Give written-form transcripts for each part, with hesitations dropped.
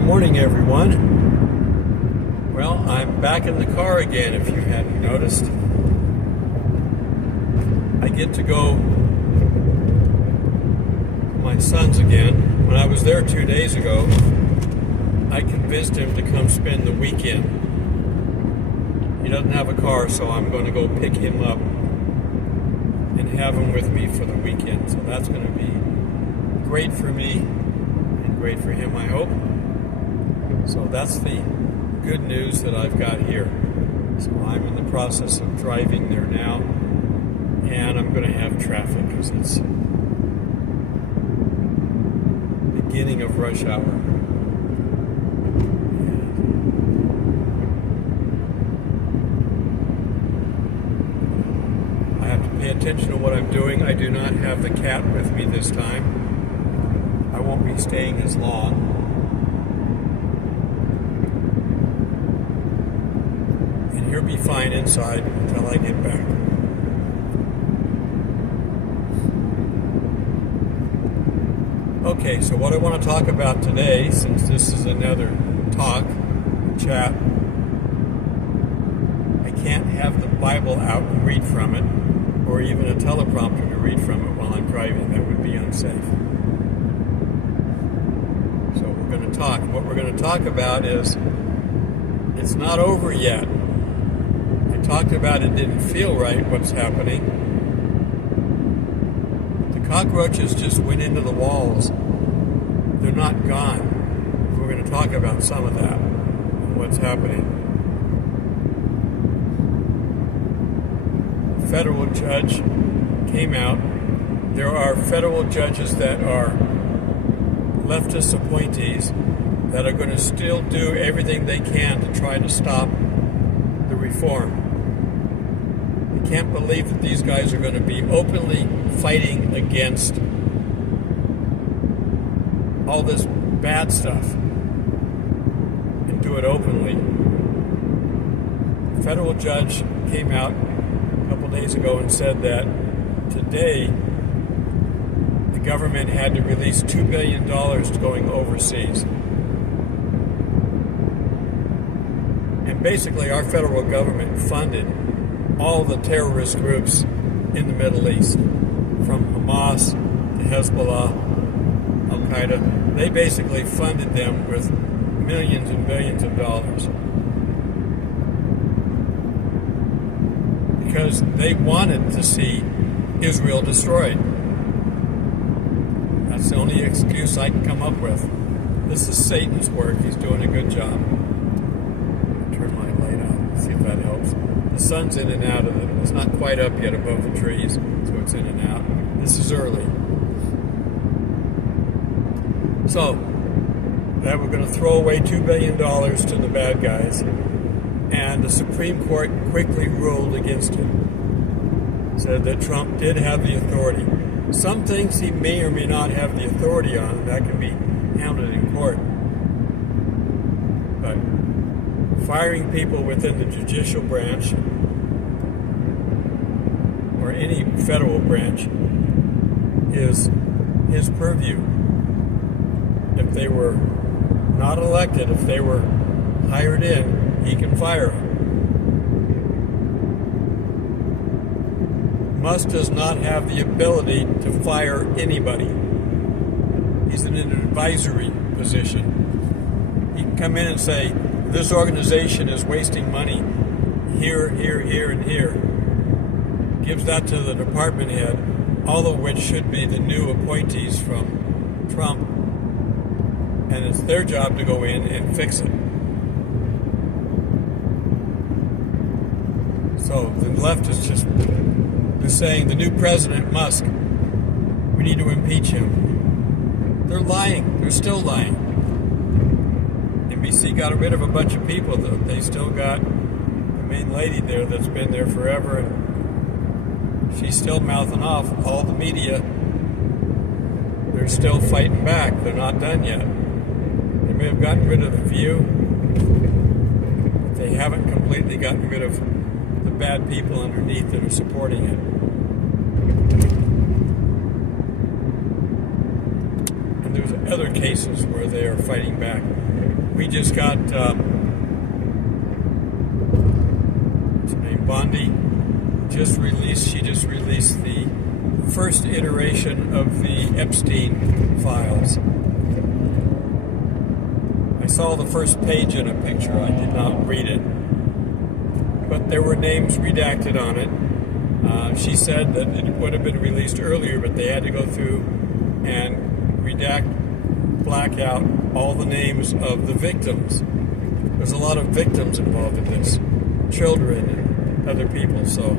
Good morning, everyone. Well, I'm back in the car again, if you hadn't noticed. I get to go to my son's again. When I was there 2 days ago, I convinced him to come spend the weekend. He doesn't have a car, so I'm going to go pick him up and have him with me for the weekend. So that's going to be great for me and great for him, I hope. So that's the good news that I've got here. So I'm in the process of driving there now, and I'm going to have traffic because it's beginning of rush hour. I have to pay attention to what I'm doing. I do not have the cat with me this time. I won't be staying as long. He'll be fine inside until I get back. Okay, so what I want to talk about today, since this is another chat, I can't have the Bible out and read from it, or even a teleprompter to read from it while I'm driving. That would be unsafe. So we're going to talk. What we're going to talk about is, it's not over yet. Talked about it didn't feel right what's happening. The cockroaches just went into the walls. They're not gone. We're going to talk about some of that and what's happening. A federal judge came out. There are federal judges that are leftist appointees that are going to still do everything they can to try to stop the reform. Can't believe that these guys are going to be openly fighting against all this bad stuff and do it openly. A federal judge came out a couple days ago and said that today the government had to release $2 billion going overseas. And basically our federal government funded all the terrorist groups in the Middle East, from Hamas to Hezbollah, Al-Qaeda. They basically funded them with millions and billions of dollars because they wanted to see Israel destroyed. That's the only excuse I can come up with. This is Satan's work. He's doing a good job. Turn my light on, see if that helps. The sun's in and out of it. It's not quite up yet above the trees, so it's in and out. This is early. So, that we're going to throw away $2 billion to the bad guys, and the Supreme Court quickly ruled against him. Said that Trump did have the authority. Some things he may or may not have the authority on, and that can be handled in court. But firing people within the judicial branch or any federal branch is his purview. If they were not elected, if they were hired in, he can fire them. Musk does not have the ability to fire anybody. He's in an advisory position. He can come in and say, this organization is wasting money here, here, here, and here. Gives that to the department head, all of which should be the new appointees from Trump. And it's their job to go in and fix it. So the left is just saying the new president, Musk, we need to impeach him. They're lying. They're still lying. NBC got rid of a bunch of people, though. They still got the main lady there that's been there forever, and she's still mouthing off. All the media, they're still fighting back. They're not done yet. They may have gotten rid of the View. They haven't completely gotten rid of the bad people underneath that are supporting it. And there's other cases where they are fighting back. We just got, what's her name, Bondi, she just released the first iteration of the Epstein files. I saw the first page in a picture. I did not read it. But there were names redacted on it. She said that it would have been released earlier, but they had to go through and black out all the names of the victims. There's a lot of victims involved in this, children and other people. So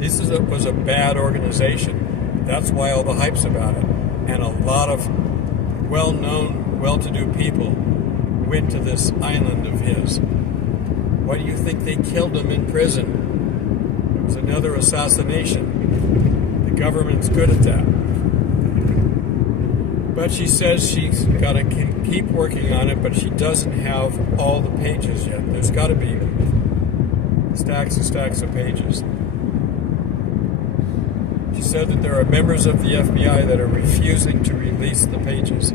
this was a bad organization. That's why all the hype's about it. And a lot of well-known, well-to-do people went to this island of his. Why do you think they killed him in prison? It was another assassination. The government's good at that. But she says she's got to keep working on it, but she doesn't have all the pages yet. There's got to be stacks and stacks of pages. She said that there are members of the FBI that are refusing to release the pages.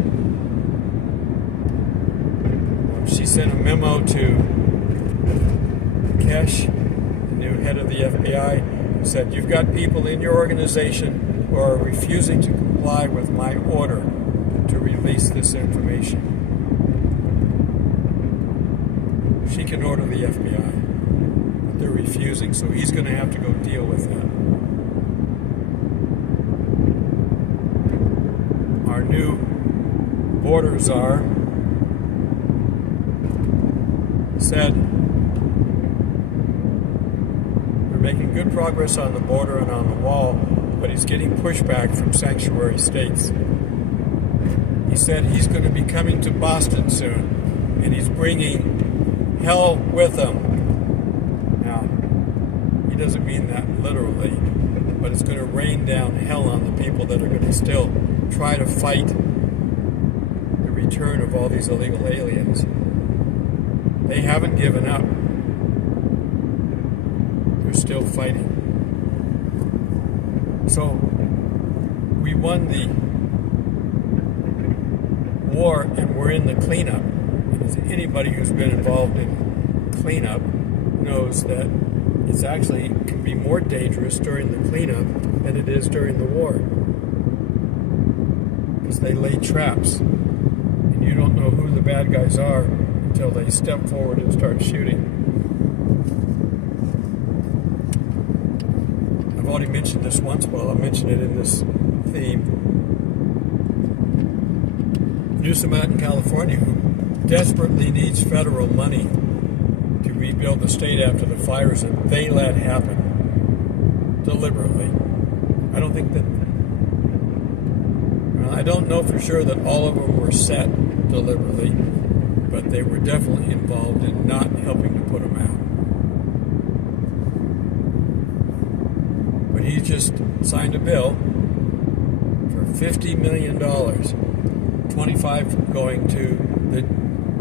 She sent a memo to Kesh, the new head of the FBI, and said, "You've got people in your organization who are refusing to comply with my order to release this information." She can order the FBI, but they're refusing, so he's going to have to go deal with that. Our new border czar said, "We're making good progress on the border and on the wall, but he's getting pushback from sanctuary states." He said he's going to be coming to Boston soon, and he's bringing hell with him. Now, he doesn't mean that literally, but it's going to rain down hell on the people that are going to still try to fight the return of all these illegal aliens. They haven't given up. They're still fighting. So, we won the war and we're in the cleanup. And anybody who's been involved in cleanup knows that it's actually can be more dangerous during the cleanup than it is during the war. Because they lay traps. And you don't know who the bad guys are until they step forward and start shooting. I've already mentioned this once, but I'll mention it in this theme. Newsom out in California, who desperately needs federal money to rebuild the state after the fires that they let happen deliberately. I don't think that, well, I don't know for sure that all of them were set deliberately, but they were definitely involved in not helping to put them out. But he just signed a bill for $50 million, 25 going to the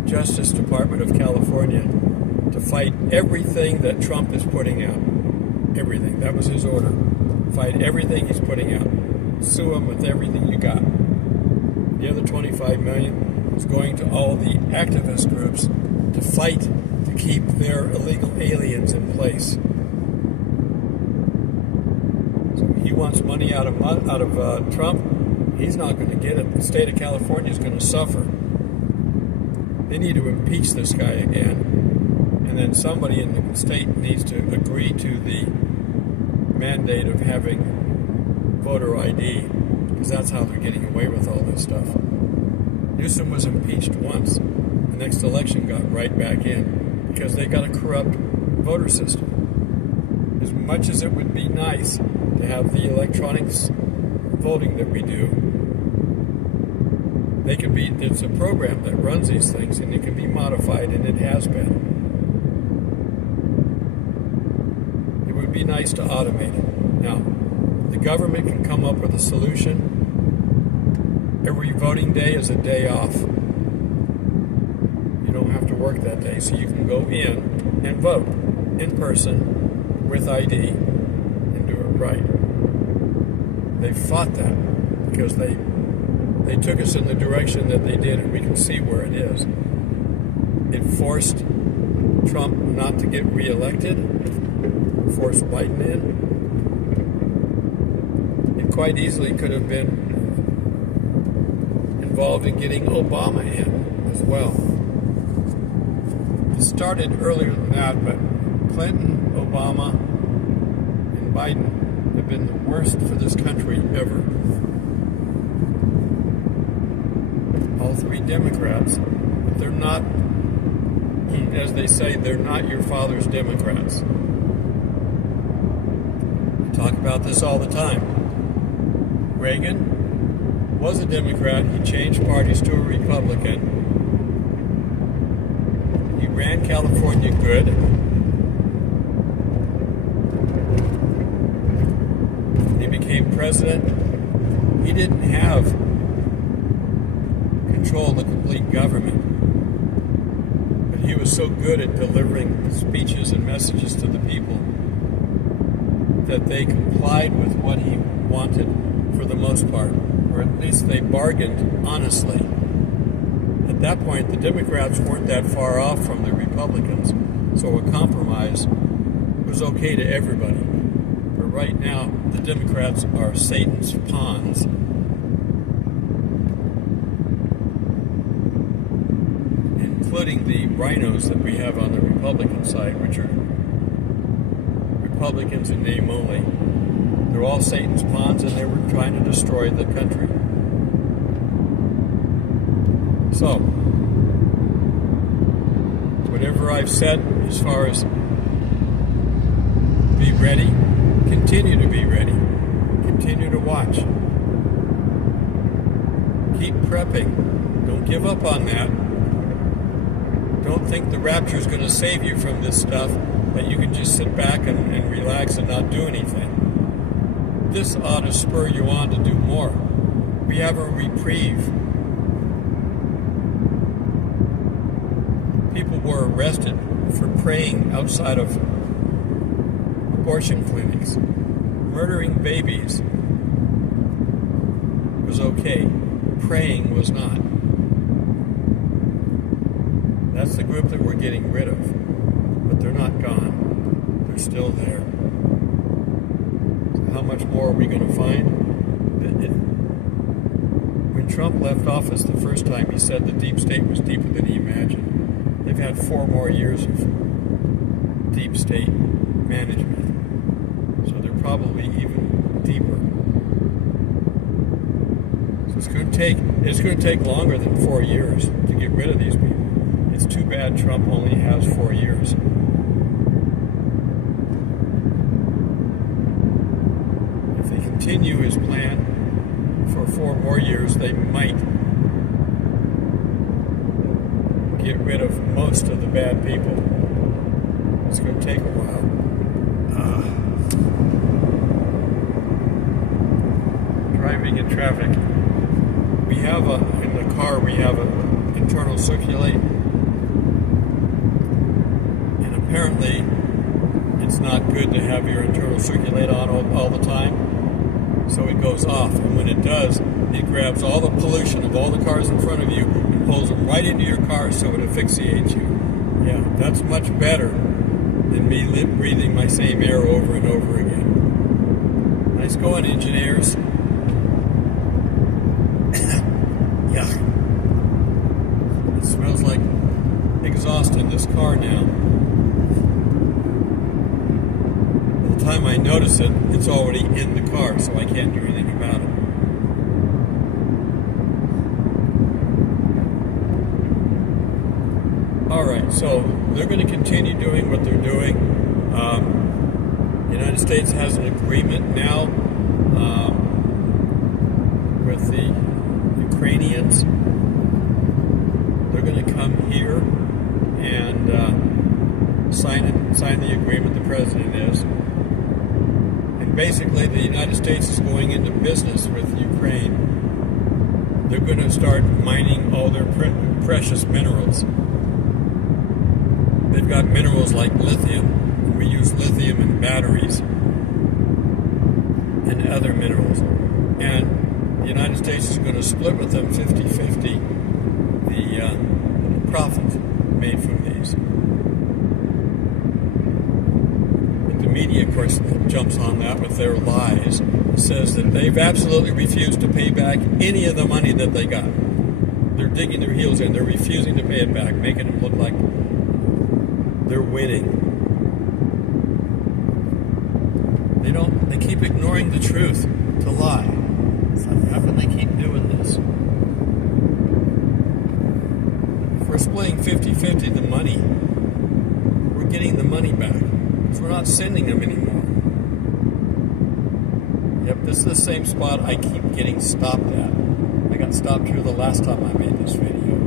Justice Department of California to fight everything that Trump is putting out. Everything. That was his order. Fight everything he's putting out. Sue him with everything you got. The other 25 million is going to all the activist groups to fight to keep their illegal aliens in place. So he wants money out of Trump. He's not going to get it. The state of California is going to suffer. They need to impeach this guy again. And then somebody in the state needs to agree to the mandate of having voter ID, because that's how they're getting away with all this stuff. Newsom was impeached once. The next election got right back in because they got a corrupt voter system. As much as it would be nice to have the electronics voting that we do, it's a program that runs these things, and it can be modified, and it has been. It would be nice to automate it. Now, the government can come up with a solution. Every voting day is a day off. You don't have to work that day, so you can go in and vote in person with ID and do it right. They fought that because they they took us in the direction that they did, and we can see where it is. It forced Trump not to get reelected, forced Biden in. It quite easily could have been involved in getting Obama in as well. It started earlier than that, but Clinton, Obama, and Biden have been the worst for this country ever. All three Democrats, but they're not, as they say, they're not your father's Democrats. We talk about this all the time. Reagan was a Democrat. He changed parties to a Republican. He ran California good. He became president. He didn't have control of the complete government, but he was so good at delivering speeches and messages to the people that they complied with what he wanted for the most part, or at least they bargained honestly. At that point, the Democrats weren't that far off from the Republicans, so a compromise was okay to everybody. But right now, the Democrats are Satan's pawns. Including the rhinos that we have on the Republican side, which are Republicans in name only. They're all Satan's pawns, and they were trying to destroy the country. So, whatever I've said as far as be ready, continue to be ready. Continue to watch. Keep prepping. Don't give up on that. Don't think the rapture is going to save you from this stuff, that you can just sit back and relax and not do anything. This ought to spur you on to do more. We have a reprieve. People were arrested for praying outside of abortion clinics. Murdering babies was okay. Praying was not. That's the group that we're getting rid of. But they're not gone. They're still there. So how much more are we going to find? When Trump left office the first time, he said the deep state was deeper than he imagined. They've had 4 more years of deep state management. So they're probably even deeper. So it's going to take longer than 4 years to get rid of these people. It's too bad Trump only has 4 years. If they continue his plan for 4 more years, they might get rid of most of the bad people. It's going to take a while. Driving in traffic. In the car, we have an internal circulate. And apparently, it's not good to have your internal circulate on all the time. So it goes off. And when it does, it grabs all the pollution of all the cars in front of you and pulls them right into your car, so it asphyxiates you. Yeah, that's much better than me breathing my same air over and over again. Nice going, engineers. Yeah. It smells like exhaust in this car now. By the time I notice it, it's already in the car, so I can't do anything about it. Alright, so they're going to continue doing what they're doing. The United States has an agreement now with the Ukrainians. They're going to come here and sign the agreement, the president is. And basically the United States is going into business with Ukraine. They're going to start mining all their precious minerals. They've got minerals like lithium. We use lithium in batteries and other minerals. And the United States is going to split with them 50-50 the profit made from these. But the media, of course, jumps on that with their lies. It says that they've absolutely refused to pay back any of the money that they got. They're digging their heels in. They're refusing to pay it back, making it look like they're winning. They keep ignoring the truth to lie. It's like, how can they keep doing this? If we're splitting 50-50 the money, we're getting the money back. Because we're not sending them anymore. Yep, this is the same spot I keep getting stopped at. I got stopped here the last time I made this video.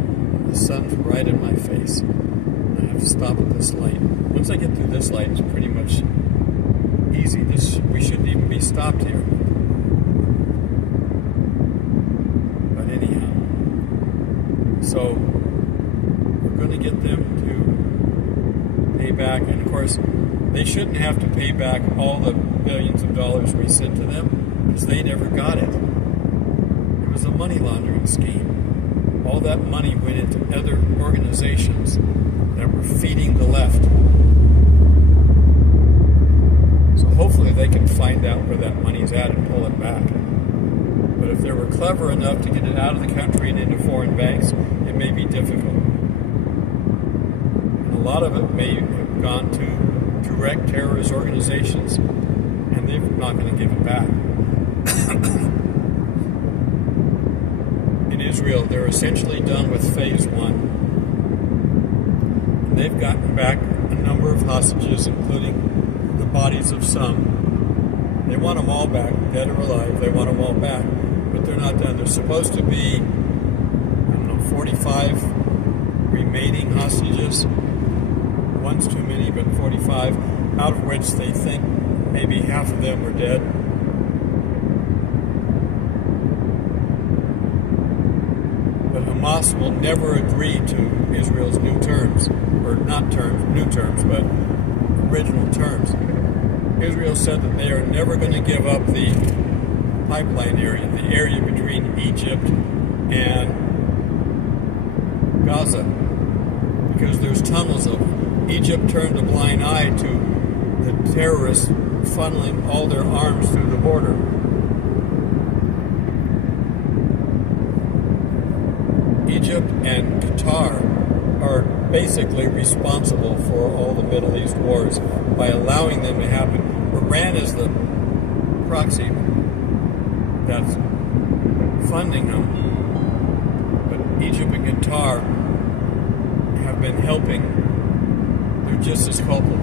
The sun's right in my face. I have to stop at this light. Once I get through this light, it's pretty much easy. We shouldn't even be stopped here. But anyhow, so we're going to get them to pay back, and of course, they shouldn't have to pay back all the billions of dollars we sent to them because they never got it. It was a money laundering scheme. All that money went into other organizations that were feeding the left. So hopefully they can find out where that money's at and pull it back. But if they were clever enough to get it out of the country and into foreign banks, it may be difficult. And a lot of it may have gone to direct terrorist organizations, and they're not going to give it back. In Israel, they're essentially done with phase 1. And they've gotten back a number of hostages, including the bodies of some. They want them all back, dead or alive. They want them all back, but they're not done. There's supposed to be, 45 remaining hostages. One's too many, but 45, out of which they think maybe half of them are dead. But Hamas will never agree to Israel's new terms, or not terms, new terms, but original terms. Israel said that they are never going to give up the pipeline area, the area between Egypt and Gaza, because there's tunnels of them. Egypt turned a blind eye to the terrorists funneling all their arms through the border. Egypt and Qatar are basically responsible for all the Middle East wars by allowing them to happen. Iran is the proxy that's funding them, but Egypt and Qatar have been helping. They're just as culpable.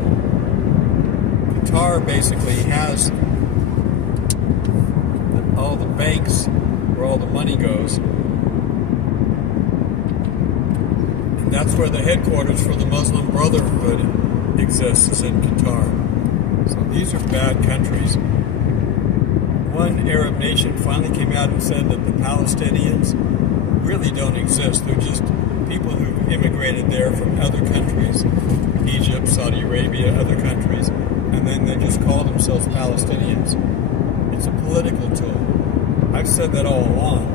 Qatar basically has all the banks where all the money goes. And that's where the headquarters for the Muslim Brotherhood exists, is in Qatar. So these are bad countries. One Arab nation finally came out and said that the Palestinians really don't exist. They're just people who've immigrated there from other countries, Egypt, Saudi Arabia, other countries, and then they just call themselves Palestinians. It's a political tool. I've said that all along.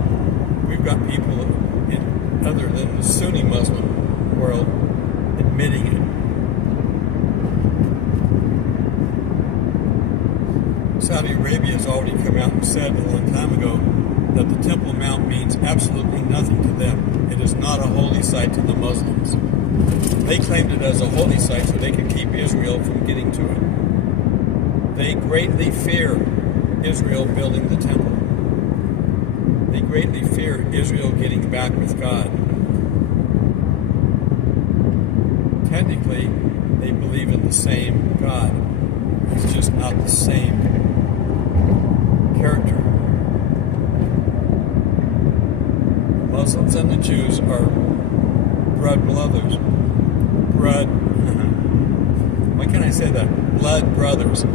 We've got people in other than the Sunni Muslim world admitting it. Saudi Arabia has already come out and said a long time ago that the Temple Mount means absolutely nothing to them. It is not a holy site to the Muslims. They claimed it as a holy site so they could keep Israel from getting to it. They greatly fear Israel building the temple. They greatly fear Israel getting back with God. Technically, they believe in the same God. It's just not the same character. The Muslims and the Jews are blood brothers. Why can't I say that? Blood brothers.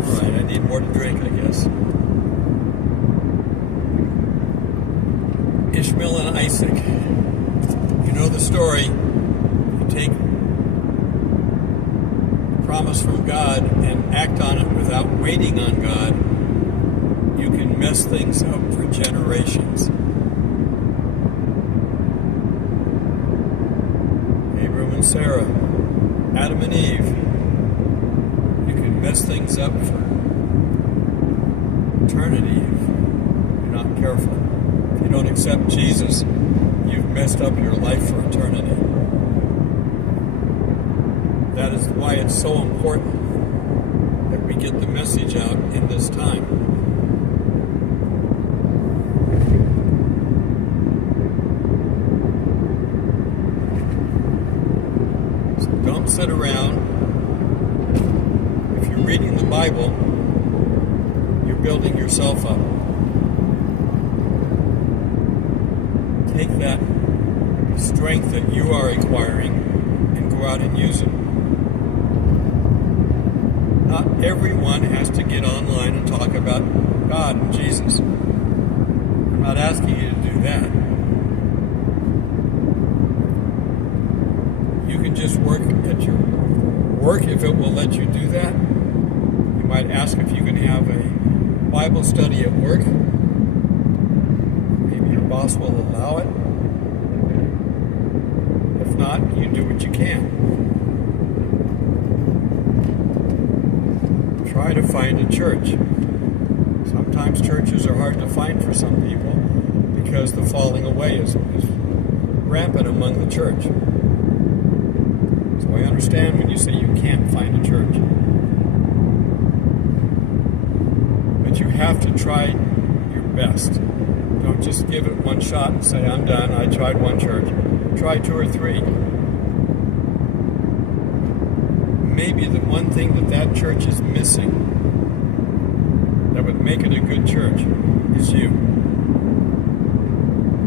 Alright, I need more to drink, I guess. Ishmael and Isaac. You know the story. You take promise from God and act on it without waiting on God, you can mess things up for generations. Abram and Sarah, Adam and Eve, you can mess things up for eternity if you're not careful. If you don't accept Jesus, you've messed up your life for eternity. That is why it's so important that we get the message out in this time. So don't sit around. If you're reading the Bible, you're building yourself up. Take that strength that you are acquiring and go out and use it. Not everyone has to get online and talk about God and Jesus. I'm not asking you to do that. You can just work at your work if it will let you do that. You might ask if you can have a Bible study at work. Maybe your boss will allow it. If not, you do what you can. Try to find a church. Sometimes churches are hard to find for some people because the falling away is rampant among the church. So I understand when you say you can't find a church. But you have to try your best. Don't just give it one shot and say, I'm done, I tried one church. Try 2 or 3. Maybe the one thing that church is missing that would make it a good church is you.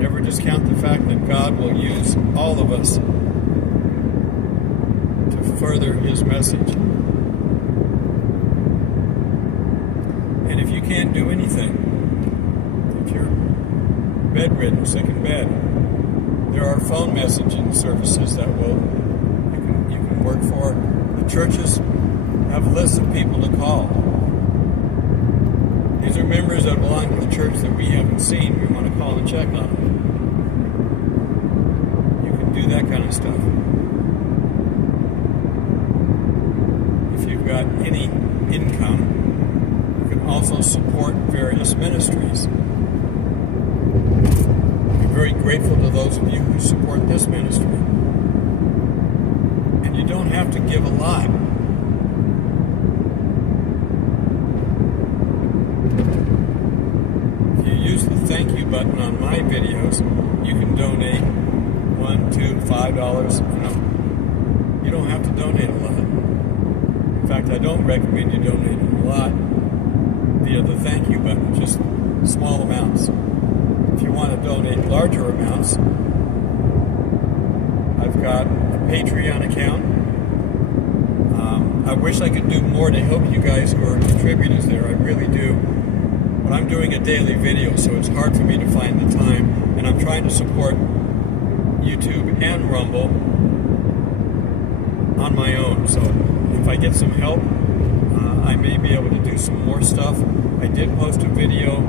Never discount the fact that God will use all of us to further His message. And if you can't do anything, if you're bedridden, sick in bed, there are phone messaging services that you can work for. The churches have lists of people to call. These are members that belong to the church that we haven't seen. We want to call and check on them. You can do that kind of stuff. If you've got any income, you can also support various ministries. I'm very grateful to those of you who support this ministry. And you don't have to give a lot. If you use the thank you button on my videos, you can donate $1, $2, $5. You don't have to donate a lot. In fact, I don't recommend you donate a lot via the thank you button, just small amounts. If you want to donate larger amounts, I've got a Patreon account. I wish I could do more to help you guys who are contributors there. I really do. But I'm doing a daily video, so it's hard for me to find the time. And I'm trying to support YouTube and Rumble on my own. So if I get some help, I may be able to do some more stuff. I did post a video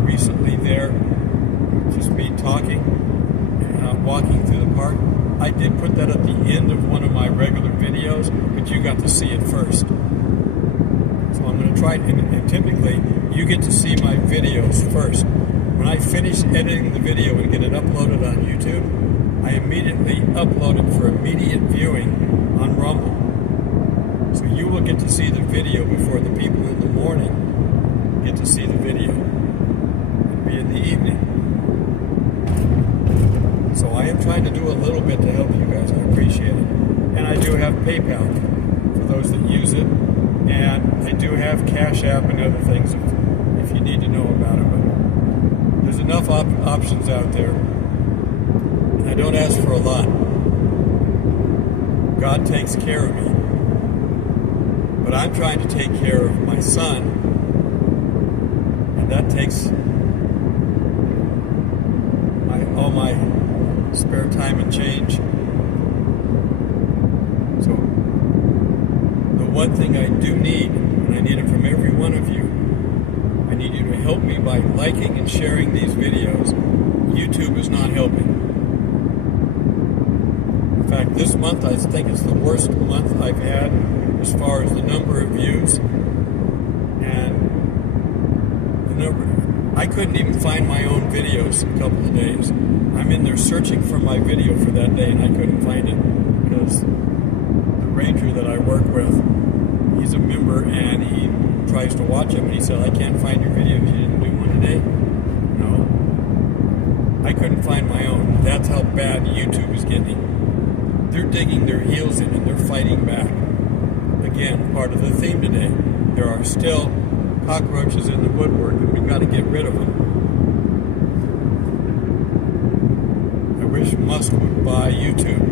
recently there, just me talking, walking through the park. I did put that at the end of one of my regular videos, but you got to see it first. So I'm going to try, and typically you get to see my videos first. When I finish editing the video and get it uploaded on YouTube, I immediately upload it for immediate viewing on Rumble. So you will get to see the video before the people in the morning get to see the video. It'll be in the evening. So I am trying to do a little bit to help you guys. I appreciate it. And I do have PayPal for those that use it. And I do have Cash App and other things if you need to know about it. But there's enough options out there. And I don't ask for a lot. God takes care of me. But I'm trying to take care of my son. And that takes all my spare time and change. So one thing I do need, and I need it from every one of you, I need you to help me by liking and sharing these videos. YouTube is not helping. In fact, this month I think it's the worst month I've had as far as the number of views. And the number, I couldn't even find my own videos a couple of days. I'm in there searching for my video for that day and I couldn't find it because the ranger that I work with, he's a member and he tries to watch them and he said, I can't find your videos, you didn't do one today. No. I couldn't find my own. That's how bad YouTube is getting. They're digging their heels in and they're fighting back. Again, part of the theme today. There are still cockroaches in the woodwork and we've got to get rid of them. I wish Musk would buy YouTube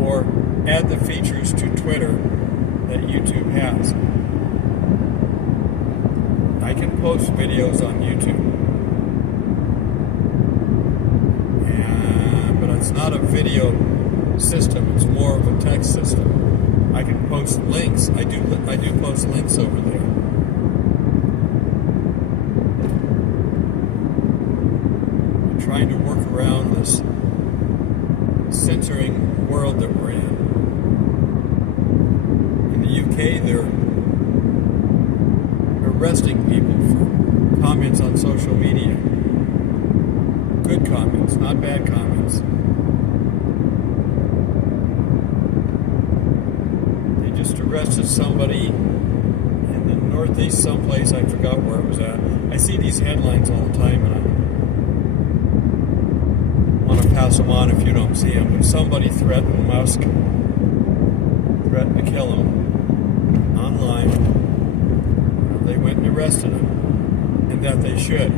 or add the features to Twitter that YouTube has. I can post videos on YouTube. But it's not a video system, it's more of a text system. I can post links. I do post links over there. I'm trying to work around this censoring world that we're in. In the UK, they're arresting people for comments on social media. Good comments, not bad comments. They just arrested somebody in the Northeast someplace, I forgot where it was at. I see these headlines all the time and I want to pass them on if you don't see them. But somebody threatened Musk, threatened to kill him online. They went and arrested him, and that they should.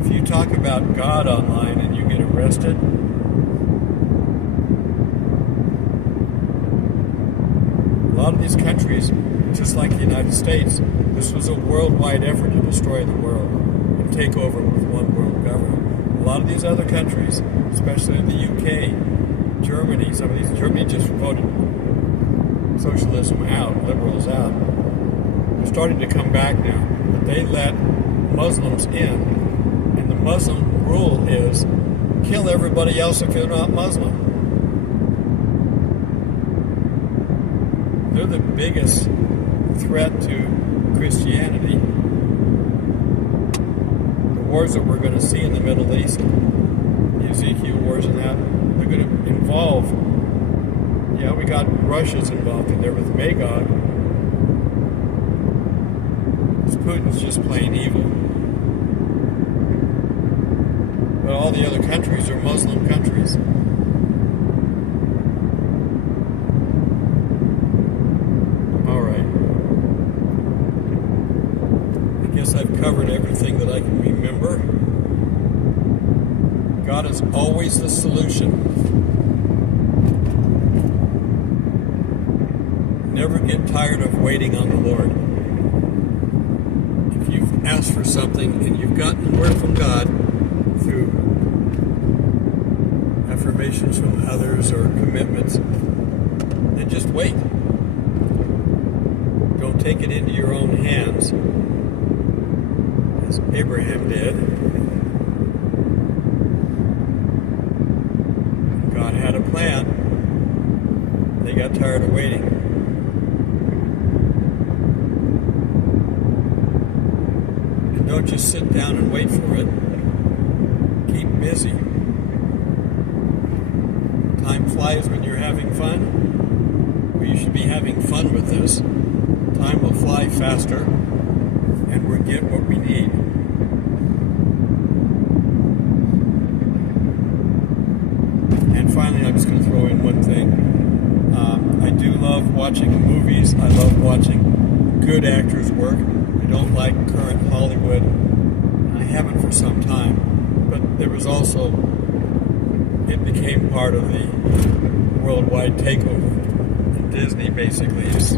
If you talk about God online and you get arrested, a lot of these countries, just like the United States, this was a worldwide effort to destroy the world and take over with one world government. A lot of these other countries, especially in the UK, Germany, Germany just voted socialism out, liberals out. They're starting to come back now, but they let Muslims in. And the Muslim rule is kill everybody else if you're not Muslim. They're the biggest threat to Christianity. The wars that we're going to see in the Middle East, the Ezekiel wars and that, they're going to involve, yeah, we got Russia's involved in there with Magog. Putin's just plain evil. But all the other countries are Muslim countries. Alright. I guess I've covered everything that I can remember. God is always the solution. Never get tired of waiting on the Lord. Ask for something and you've gotten the word from God through affirmations from others or commitments, then just wait. Don't take it into your own hands as Abraham did. God had a plan. They got tired of waiting. Don't just sit down and wait for it. Keep busy. Time flies when you're having fun. Well, you should be having fun with this. Time will fly faster, and we'll get what we need. And finally, I'm just going to throw in one thing. I do love watching movies. I love watching good actors work. I don't like current Hollywood. I haven't for some time. But there was also, it became part of the worldwide takeover. And Disney basically is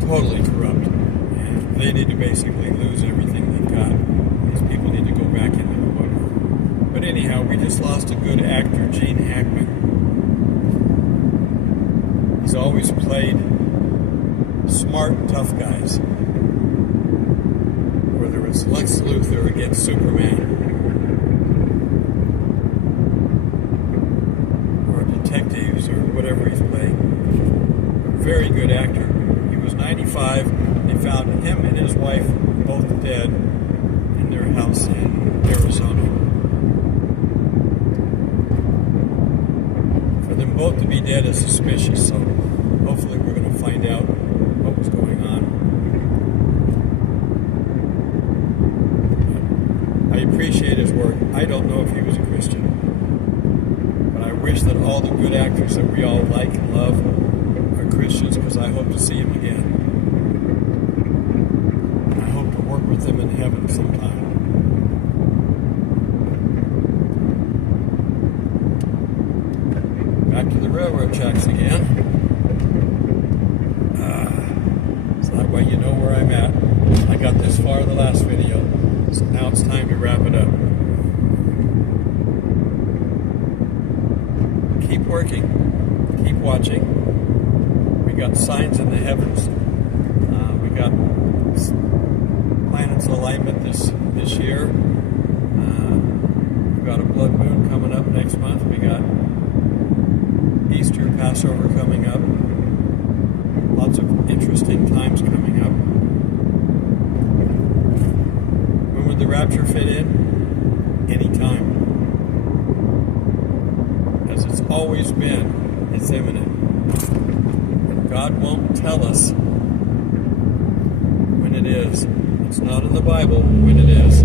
totally corrupt. And they need to basically lose everything they've got. These people need to go back into the wood. But anyhow, we just lost a good actor, Gene Hackman. He's always played smart, tough guys. Whether it's Lex Luthor against Superman, or detectives, or whatever he's playing. A very good actor. He was 95. They found him and his wife both dead in their house in Arizona. For them both to be dead is suspicious, so hopefully we're going to find out what was going on. I appreciate his work. I don't know if he was a Christian, but I wish that all the good actors that we all like and love are Christians, because I hope to see him again. I hope to work with them in heaven sometime. Back to the railroad tracks again. So that way you know where I'm at. I got this far in the last video, so now it's time to wrap it up. Keep working, keep watching. We got signs in the heavens. We got planets alignment this year. We've got a blood moon coming up next month. We got Easter, Passover coming up. Lots of interesting times coming up. When would the rapture fit in? Anytime. As it's always been, it's imminent. But God won't tell us when it is. It's not in the Bible when it is.